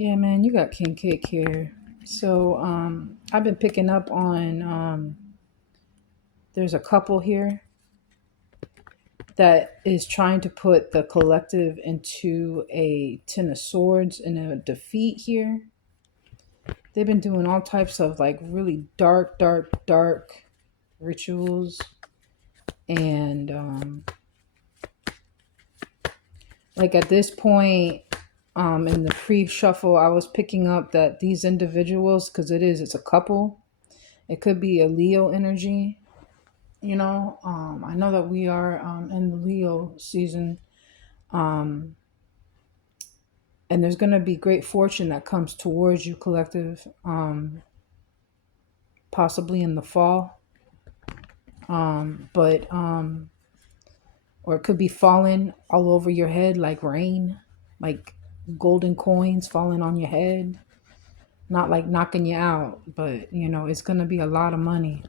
Yeah, man, you got King Cake here. So, I've been picking up on there's a couple here that is trying to put the collective into a Ten of Swords and a defeat here. They've been doing all types of like really dark rituals, and like at this point, in the pre-shuffle, I was picking up that these individuals, because it's a couple. It could be a Leo energy. I know that we are in the Leo season, um, and there's going to be great fortune that comes towards you, collective, possibly in the fall. But or it could be falling all over your head like rain, like golden coins falling on your head. Not like knocking you out, but it's going to be a lot of money.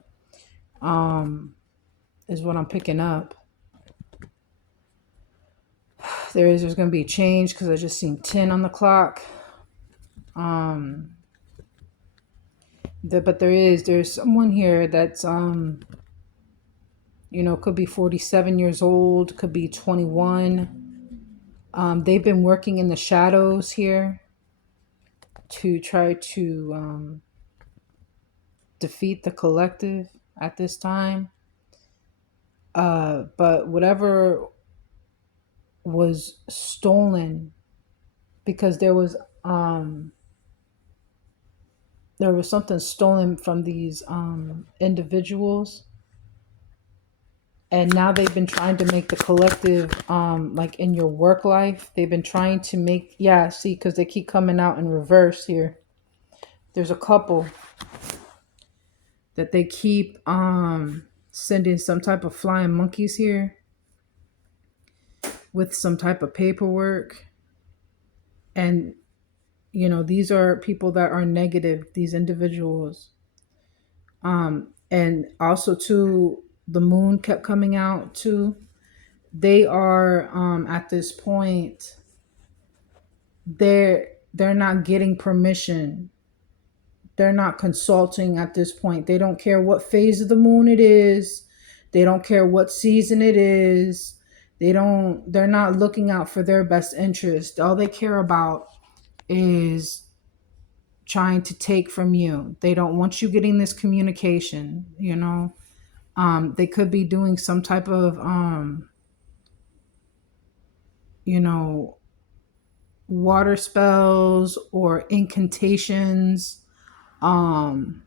Is what I'm picking up. There's going to be a change because I just seen 10 on the clock. Um, but there's someone here that's could be 47 years old, could be 21. They've been working in the shadows here to try to defeat the collective at this time. But whatever was stolen, because there was something stolen from these individuals, and now they've been trying to make the collective, like in your work life, they've been trying to make, yeah, see, because they keep coming out in reverse here. There's a couple that they keep sending some type of flying monkeys here with some type of paperwork. And these are people that are negative, these individuals. And also too, the moon kept coming out too. They are at this point, they're not getting permission. They're not consulting at this point. They don't care what phase of the moon it is. They don't care what season it is. They're not looking out for their best interest. All they care about is trying to take from you. They don't want you getting this communication. They could be doing some type of you know water spells or incantations. um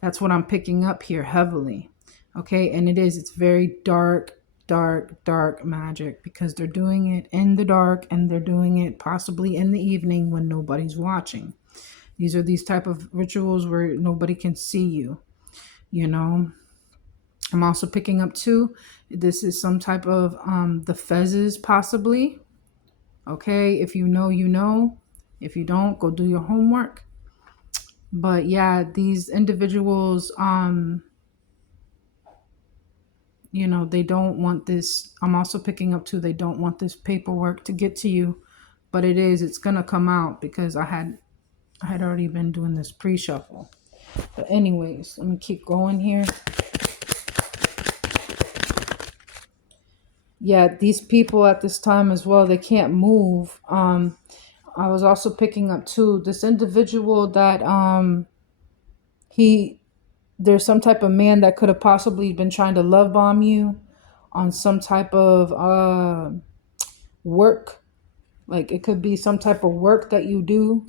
that's what I'm picking up here heavily. Okay, and it's very dark magic, because they're doing it in the dark, and they're doing it possibly in the evening when nobody's watching. These are these type of rituals where nobody can see you. you know I'm also picking up too, this is some type of the fezzes possibly. Okay, if you know, you know. If you don't, go do your homework. But yeah, these individuals, they don't want this. I'm also picking up too, they don't want this paperwork to get to you, but it's gonna come out, because I had already been doing this pre-shuffle. But anyways, let me keep going here. Yeah, these people at this time as well, they can't move. I was also picking up too, this individual that he there's some type of man that could have possibly been trying to love bomb you on some type of work. Like it could be some type of work that you do.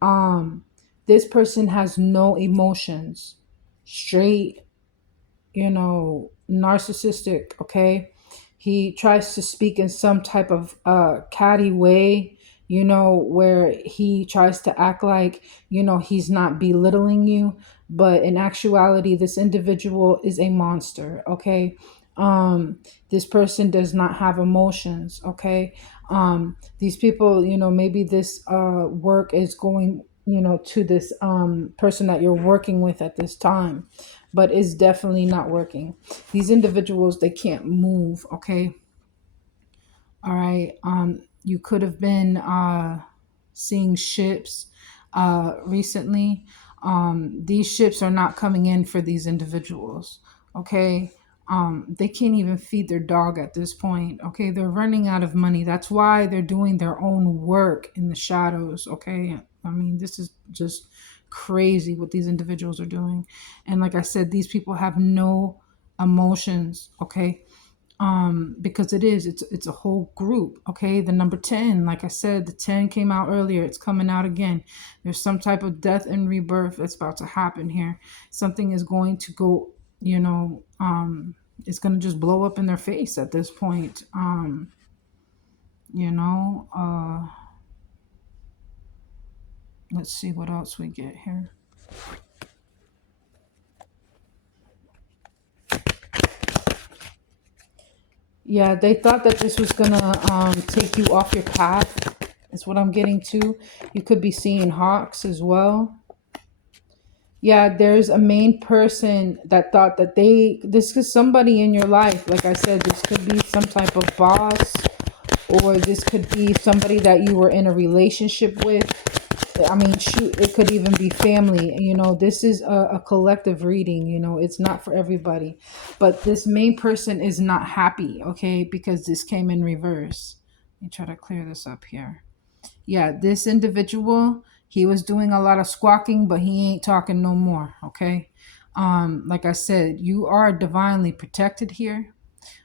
um this person has no emotions, straight, narcissistic. Okay, he tries to speak in some type of catty way, where he tries to act like, he's not belittling you, but in actuality this individual is a monster. Okay, this person does not have emotions. Okay, these people, maybe this work is going, to this person that you're working with at this time, but it's definitely not working. These individuals, they can't move. Okay, all right. You could have been seeing ships recently. These ships are not coming in for these individuals. Okay. They can't even feed their dog at this point. Okay. They're running out of money. That's why they're doing their own work in the shadows. Okay. I mean, this is just crazy what these individuals are doing. And like I said, these people have no emotions. Okay. Because it's a whole group. Okay, the number 10, like I said, the 10 came out earlier, it's coming out again. There's some type of death and rebirth that's about to happen here. Something is going to go, it's going to just blow up in their face at this point. you know uh let's see what else we get here. Yeah, they thought that this was gonna take you off your path, is what I'm getting to. You could be seeing hawks as well. Yeah, there's a main person that thought that this is somebody in your life. Like I said, this could be some type of boss, or this could be somebody that you were in a relationship with. I mean, shoot, it could even be family. This is a collective reading. It's not for everybody. But this main person is not happy, okay, because this came in reverse. Let me try to clear this up here. Yeah, this individual, he was doing a lot of squawking, but he ain't talking no more, okay? Like I said, you are divinely protected here,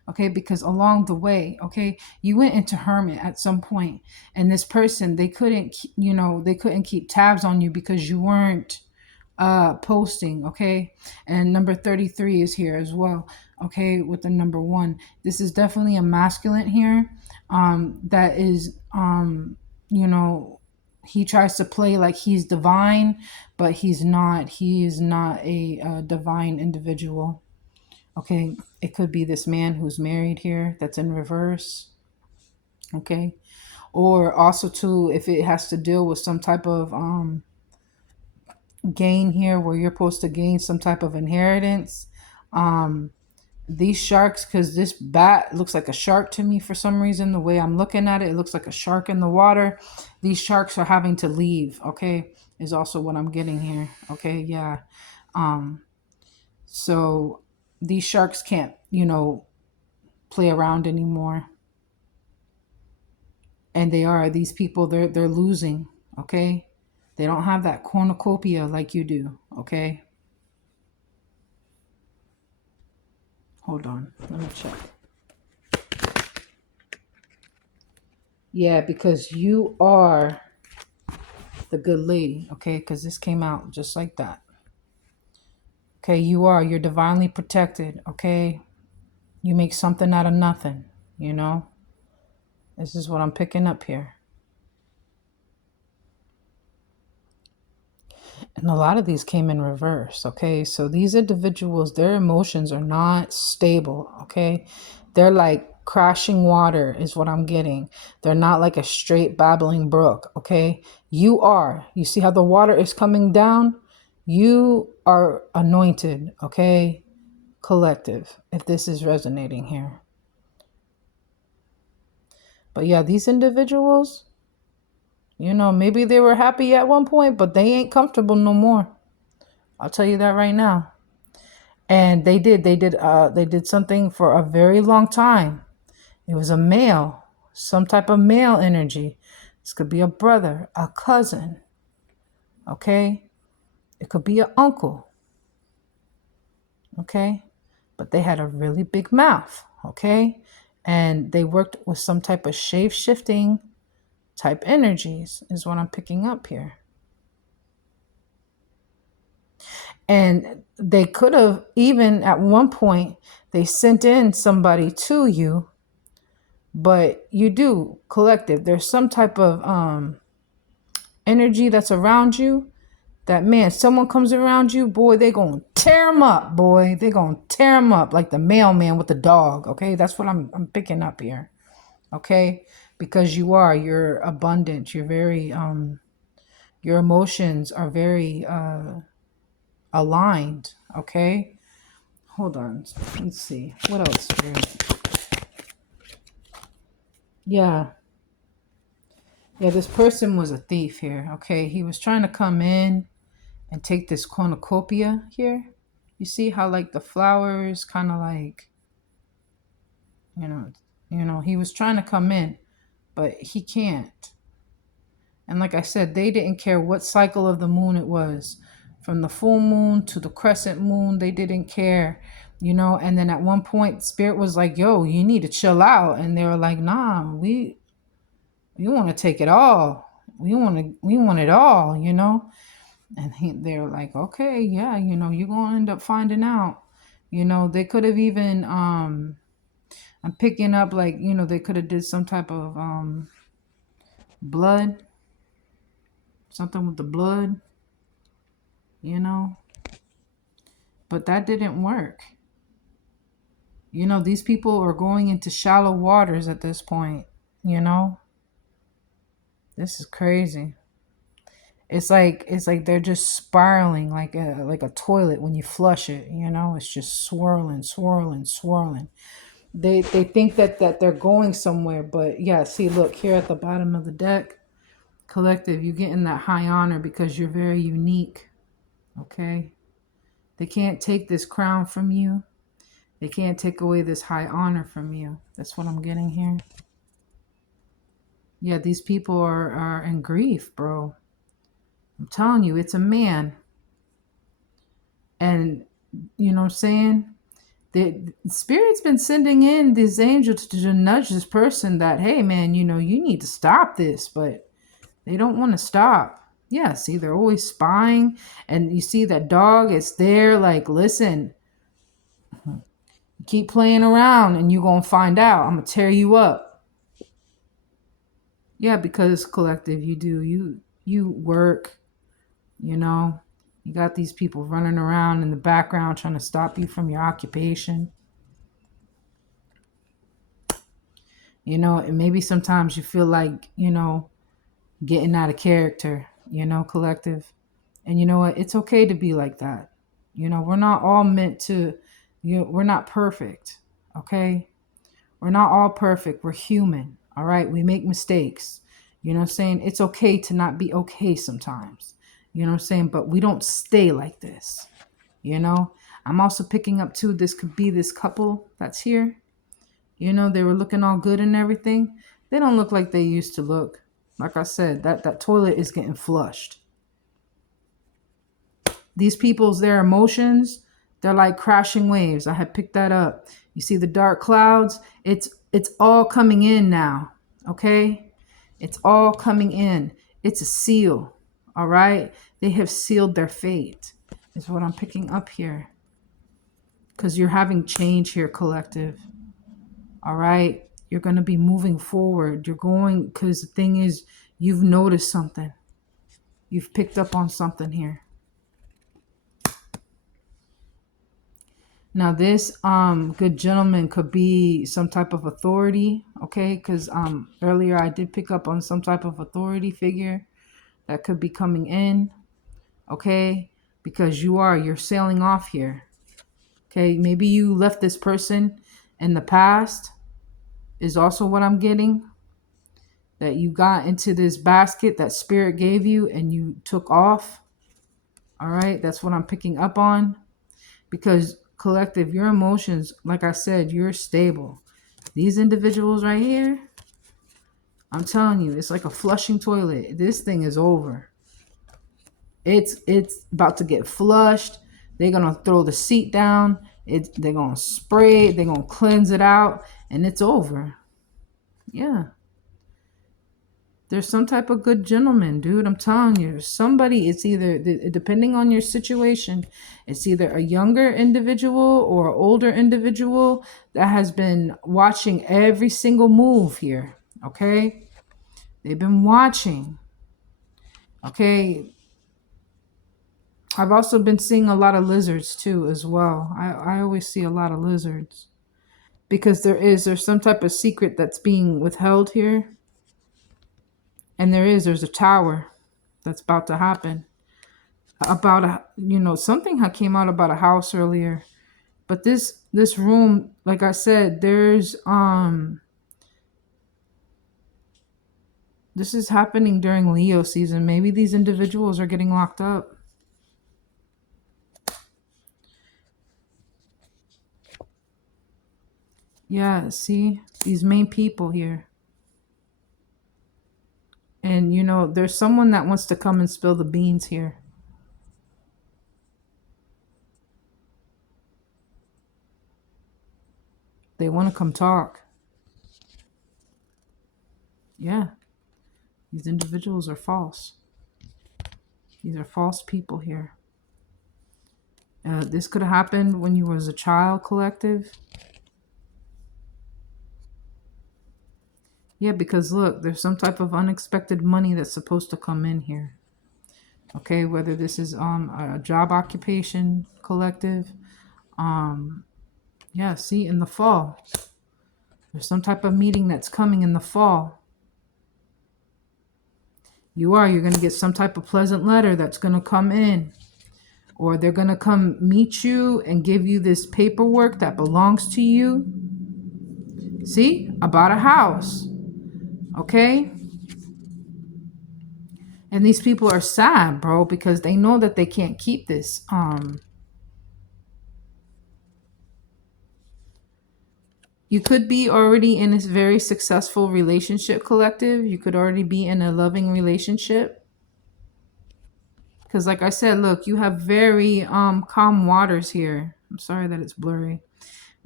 okay? Because along the way, okay, you went into hermit at some point, and this person, they couldn't, they couldn't keep tabs on you because you weren't posting, okay? And number 33 is here as well, okay, with the number 1. This is definitely a masculine here, that is, he tries to play like he's divine, but he's not. He is not a divine individual. Okay, it could be this man who's married here that's in reverse. Okay, or also too, if it has to deal with some type of gain here, where you're supposed to gain some type of inheritance. These sharks, because this bat looks like a shark to me for some reason. The way I'm looking at it, it looks like a shark in the water. These sharks are having to leave, okay, is also what I'm getting here. Okay, yeah. So these sharks can't, play around anymore. And these people, they're losing, okay? They don't have that cornucopia like you do, okay? Hold on, let me check. Yeah, because you are the good lady, okay? Because this came out just like that. Okay, you're divinely protected, okay? You make something out of nothing, This is what I'm picking up here. And a lot of these came in reverse, okay? So these individuals, their emotions are not stable, okay? They're like crashing water is what I'm getting. They're not like a straight babbling brook, okay? You see how the water is coming down? You are anointed, okay? Collective, if this is resonating here. But yeah, these individuals, maybe they were happy at one point, but they ain't comfortable no more. I'll tell you that right now. And they did something for a very long time. It was a male, some type of male energy. This could be a brother, a cousin, okay? It could be an uncle, okay? But they had a really big mouth, okay? And they worked with some type of shape-shifting type energies is what I'm picking up here. And they could have, even at one point, they sent in somebody to you, but you do collective. There's some type of energy that's around you that, man, someone comes around you, boy, they gonna tear them up, boy. They gonna tear them up like the mailman with the dog, okay? That's what I'm picking up here, okay? Because you're abundant. You're very, your emotions are very aligned, okay? Hold on. Let's see. What else? Yeah. Yeah, this person was a thief here. Okay, he was trying to come in and take this cornucopia here. You see how like the flowers kind of like, you know, he was trying to come in, but he can't. And like I said, they didn't care what cycle of the moon it was, from the full moon to the crescent moon. They didn't care, And then at one point, Spirit was like, "Yo, you need to chill out," and they were like, "Nah, we want to take it all. We want it all." And they were like, "Okay, yeah, you're gonna end up finding out." They could have even I'm picking up like they could have did some type of blood, something with the blood, you know, but that didn't work. These people are going into shallow waters at this point. You know, this is crazy. It's like they're just spiraling like a toilet when you flush it. It's just swirling, swirling, swirling. They think that they're going somewhere, but yeah. See, look here at the bottom of the deck, collective. You're getting that high honor because you're very unique. Okay, they can't take this crown from you. They can't take away this high honor from you. That's what I'm getting here. Yeah, these people are in grief, bro. I'm telling you, it's a man. And you know what I'm saying? The spirit's been sending in these angels to nudge this person that, hey man, you need to stop this, but they don't want to stop. Yeah, see, they're always spying, and you see that dog is there, like, listen, keep playing around and you're gonna find out. I'm gonna tear you up. Yeah, because collective, you work, you know. You got these people running around in the background trying to stop you from your occupation. And maybe sometimes you feel like, getting out of character, collective. And you know what? It's okay to be like that. We're not all meant to, we're not perfect. Okay. We're not all perfect. We're human. All right. We make mistakes. You know what I'm saying? It's okay to not be okay sometimes. You know what I'm saying? But we don't stay like this. I'm also picking up too, this could be this couple that's here. They were looking all good and everything. They don't look like they used to look. Like I said, that toilet is getting flushed. These people's, their emotions, they're like crashing waves. I had picked that up. You see the dark clouds? It's all coming in now. Okay? It's all coming in. It's a seal. All right? They have sealed their fate. Is what I'm picking up here. Because you're having change here, collective. All right? You're going to be moving forward. You're going, because the thing is, you've noticed something. You've picked up on something here. Now this good gentleman could be some type of authority, okay? Because earlier I did pick up on some type of authority figure that could be coming in, okay? Because you're sailing off here, okay? Maybe you left this person in the past is also what I'm getting. That you got into this basket that spirit gave you and you took off. All right, that's what I'm picking up on. Because collective, your emotions, like I said, you're stable. These individuals right here, I'm telling you, it's like a flushing toilet. This thing is over. It's about to get flushed. They're gonna throw the seat down. They're gonna spray it. They're gonna cleanse it out, and it's over. Yeah. There's some type of good gentleman, dude. I'm telling you, somebody. It's either, depending on your situation, it's either a younger individual or an older individual that has been watching every single move here. Okay, they've been watching. Okay, I've also been seeing a lot of lizards too, as well. I always see a lot of lizards because there's some type of secret that's being withheld here, and there's a tower that's about to happen. About something had came out about a house earlier, but this room, like I said, there's This is happening during Leo season. Maybe these individuals are getting locked up. Yeah, see? These main people here. And, you know, there's someone that wants to come and spill the beans here. They want to come talk. Yeah. These individuals are false. These are false people here. This could have happened when you was a child, collective. Yeah, because look, there's some type of unexpected money that's supposed to come in here. Okay, whether this is a job occupation, collective. Yeah, see, in the fall. There's some type of meeting that's coming in the fall. You're going to get some type of pleasant letter that's going to come in. Or they're going to come meet you and give you this paperwork that belongs to you. See? About a house. Okay? And these people are sad, bro, because they know that they can't keep this. You could be already in a very successful relationship, collective. You could already be in a loving relationship. Because like I said, look, you have very calm waters here. I'm sorry that it's blurry.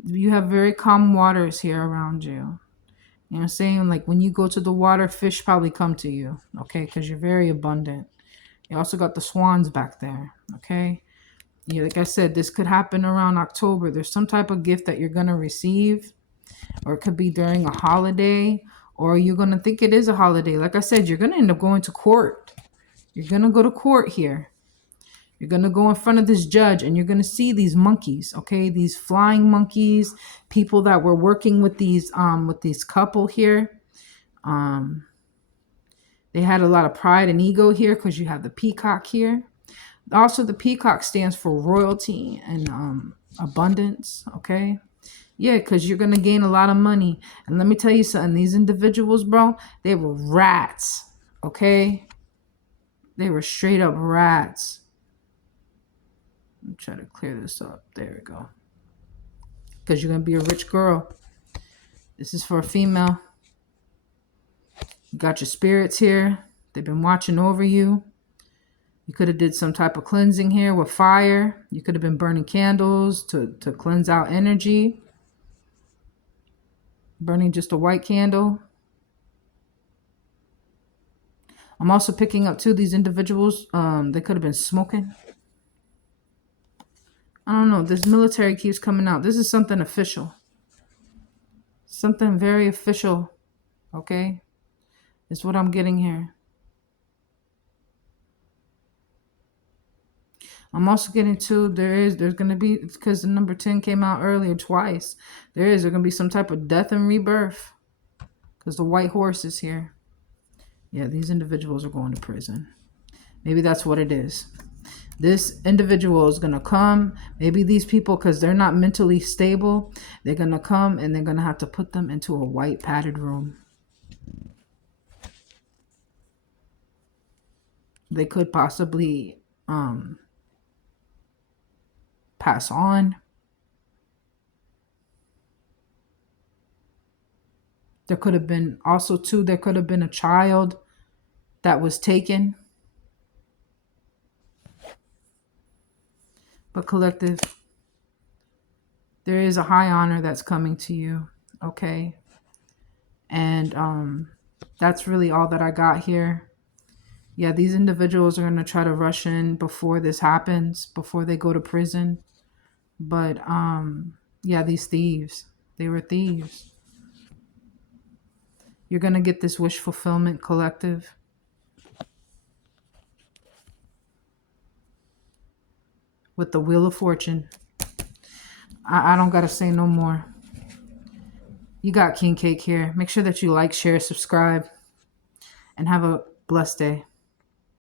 You have very calm waters here around you. You know what I'm saying? Like when you go to the water, fish probably come to you. Okay? Because you're very abundant. You also got the swans back there. Okay? Yeah, like I said, this could happen around October. There's some type of gift that you're going to receive. Or it could be during a holiday. Or you're going to think it is a holiday. Like I said, you're going to end up going to court. You're going to go to court here. You're going to go in front of this judge and you're going to see these monkeys, okay? These flying monkeys, people that were working with these couple here. They had a lot of pride and ego here because you have the peacock here. Also, the peacock stands for royalty and abundance, okay? Yeah, because you're going to gain a lot of money. And let me tell you something. These individuals, bro, they were rats, okay? They were straight up rats. Let me try to clear this up. There we go. Because you're going to be a rich girl. This is for a female. You got your spirits here. They've been watching over you. You could have did some type of cleansing here with fire. You could have been burning candles to cleanse out energy. Burning just a white candle. I'm also picking up too these individuals. They could have been smoking. I don't know. This military keeps coming out. This is something official. Something very official. Okay? Is what I'm getting here. I'm also getting to there's going to be, because the number 10 came out earlier twice. There's going to be some type of death and rebirth. Because the white horse is here. Yeah, these individuals are going to prison. Maybe that's what it is. This individual is going to come. Maybe these people, because they're not mentally stable, they're going to come and they're going to have to put them into a white padded room. They could possibly pass on. There could have been also too, there could have been a child that was taken. But collective, there is a high honor that's coming to you. Okay. And that's really all that I got here. Yeah, these individuals are going to try to rush in before this happens, before they go to prison. But yeah, these thieves, they were thieves. You're going to get this wish fulfillment, collective. With the Wheel of Fortune. I don't got to say no more. You got King Cake here. Make sure that you like, share, subscribe, and have a blessed day.